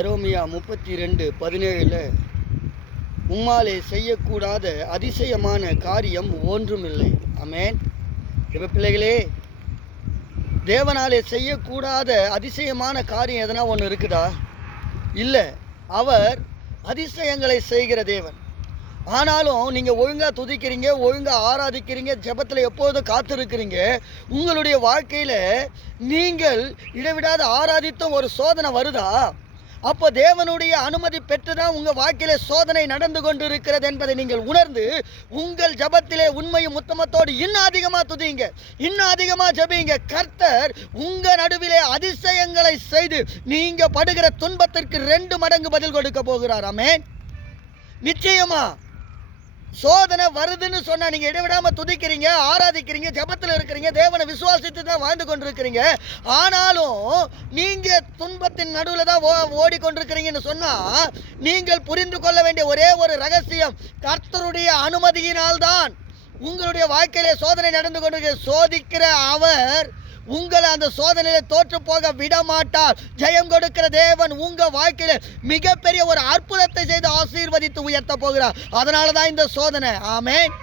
எரோமியா 32:17 உம்மாலே செய்யக்கூடாத அதிசயமான காரியம் ஒன்றுமில்லை. ஆமென். இப்போ பிள்ளைகளே, தேவனாலே செய்யக்கூடாத அதிசயமான காரியம் எதனா ஒன்று இருக்குதா? இல்லை. அவர் அதிசயங்களை செய்கிற தேவன். ஆனாலும் நீங்கள் ஒழுங்காக துதிக்கிறீங்க, ஒழுங்காக ஆராதிக்கிறீங்க, ஜெபத்தில் எப்போதும் காத்திருக்கிறீங்க. உங்களுடைய வாழ்க்கையில் நீங்கள் இடைவிடாத ஆராதித்தும் ஒரு சோதனை வருதா? அப்போ தேவனுடைய அனுமதி பெற்று தான் உங்கள் வாழ்க்கையிலே சோதனை நடந்து கொண்டு இருக்கிறது என்பதை நீங்கள் உணர்ந்து உங்கள் ஜபத்திலே உண்மையும் உத்தமத்தோடு இன்னும் அதிகமாக துதிங்க, இன்னும் அதிகமாக ஜபிங்க. கர்த்தர் உங்கள் நடுவிலே அதிசயங்களை செய்து நீங்கள் படுகிற துன்பத்திற்கு 2 மடங்கு பதில் கொடுக்க போகிறார். ஆமென். நிச்சயமா சோதனை வருதுன்னு சொன்னா நீங்க இடைவிடாம துதிக்கிறீங்க, ஆராதிக்கிறீங்க, ஜபத்தில் இருக்கிறீங்க, தேவனை விசுவாசித்து தான் வாழ்ந்து கொண்டிருக்கிறீங்க. ஆனாலும் நீங்க துன்பத்தின் நடுவில் தான் ஓடிக்கொண்டிருக்கிறீங்கன்னு சொன்னா நீங்கள் புரிந்து கொள்ள வேண்டிய ஒரே ஒரு ரகசியம், கர்த்தருடைய அனுமதியினால்தான் உங்களுடைய வாழ்க்கையிலே சோதனை நடந்து கொண்டிருக்க. சோதிக்கிற அவர் உங்களை அந்த சோதனையில தோற்று போக விட மாட்டார். ஜெயம் கொடுக்கிற தேவன் உங்க வாழ்க்கையில மிகப்பெரிய ஒரு அற்புதத்தை செய்து ஆசீர்வதித்து உயர்த்த போகிறார். அதனால தான் இந்த சோதனை. ஆமென்.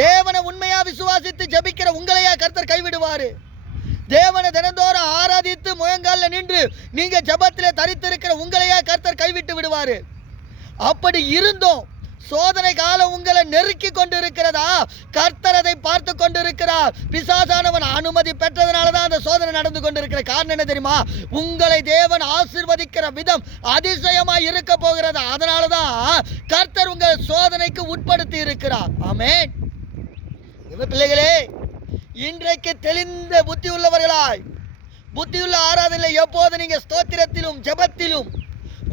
தேவனை உண்மையா விசுவாசித்து ஜபிக்கிற உங்களையா கர்த்தர் கைவிடுவாரு? தேவனை தினந்தோறும் ஆராதித்து முழங்கால நின்று நீங்க ஜபத்திலே தரித்திருக்கிற உங்களையா கர்த்தர் கைவிட்டு விடுவாரு? அப்படி இருந்தோம் சோதனை காலம் உங்களை நெருக்கி கொண்டு இருக்கிறதா? கர்த்தர் அதை பார்த்து கொண்டிருக்கிறார். பிசாசானவன் அனுமதி பெற்றதனால தான் அந்த சோதனை நடந்து கொண்டிருக்கிற. காரணம் என்ன தெரியுமா? உங்களை தேவன் ஆசீர்வதிக்கிற விதம் அதிசயமாய் இருக்க போகிறது. அதனால தான் கர்த்தர் உங்களை சோதனைக்கு உட்படுத்தி இருக்கிறார். ஆமென். பிள்ளைகளே, இன்றைக்கு தெளிந்த புத்தி உள்ளவர்களாய், புத்தியுள்ள ஆராதனை எப்போது நீங்க ஸ்தோத்திரத்திலும் ஜெபத்திலும்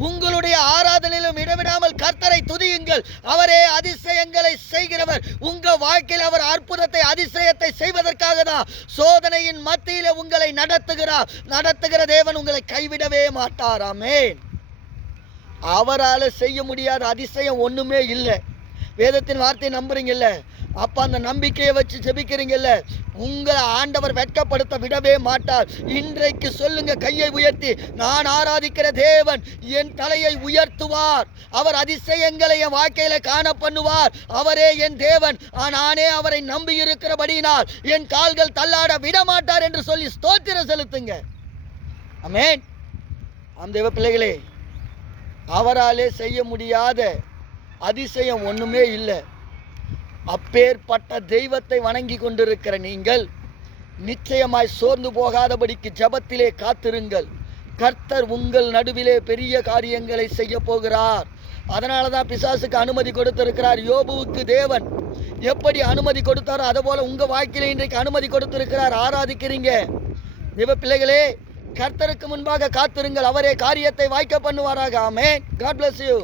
உங்களுடைய ஆராதனையிலும் இடவிடாமல் கர்த்தரை துதியுங்கள். அவரே அதிசயங்களை செய்கிறவர். உங்க வாழ்க்கையில் அவர் அற்புதத்தை அதிசயத்தை செய்வதற்காக தான் சோதனையின் மத்தியில உங்களை நடத்துகிற தேவன் உங்களை கைவிடவே மாட்டார். ஆமென். அவரால் செய்ய முடியாத அதிசயம் ஒண்ணுமே இல்லை. வேதத்தின் வார்த்தையை நம்புறீங்கல்ல, அப்ப அந்த நம்பிக்கையை வச்சு ஜெபிக்கிறீங்கல்ல, உங்களை ஆண்டவர் வெட்கப்படுத்த விடவே மாட்டார். இன்றைக்கு சொல்லுங்க, கையை உயர்த்தி, நான் ஆராதிக்கிற தேவன் என் தலையை உயர்த்துவார். அவர் அதிசயங்களை என் வாழ்க்கையில காண பண்ணுவார். அவரே என் தேவன், நானே அவரை நம்பி இருக்கிறபடியினால் என் கால்கள் தள்ளாட விட மாட்டார் என்று சொல்லி ஸ்தோத்திரம் செலுத்துங்க. ஆமென். அந்த பிள்ளைகளே, அவராலே செய்ய முடியாத அதிசயம் ஒண்ணுமே இல்லை. அப்பேற்பட்ட தெய்வத்தை வணங்கி கொண்டிருக்கிற நீங்கள் நிச்சயமாய் சோர்ந்து போகாதபடிக்கு ஜபத்திலே காத்திருங்கள். கர்த்தர் உங்கள் நடுவிலே பெரிய காரியங்களை செய்ய போகிறார். அதனால தான் பிசாசுக்கு அனுமதி கொடுத்திருக்கிறார். யோபுவுக்கு தேவன் எப்படி அனுமதி கொடுத்தாரோ அதே போல உங்க வாழ்க்கையில இன்றைக்கு அனுமதி கொடுத்திருக்கிறார். ஆராதிக்கிறீங்க தேவ பிள்ளைகளே, கர்த்தருக்கு முன்பாக காத்திருங்கள். அவரே காரியத்தை வாய்க்க பண்ணுவாராக. ஆமென். God bless you.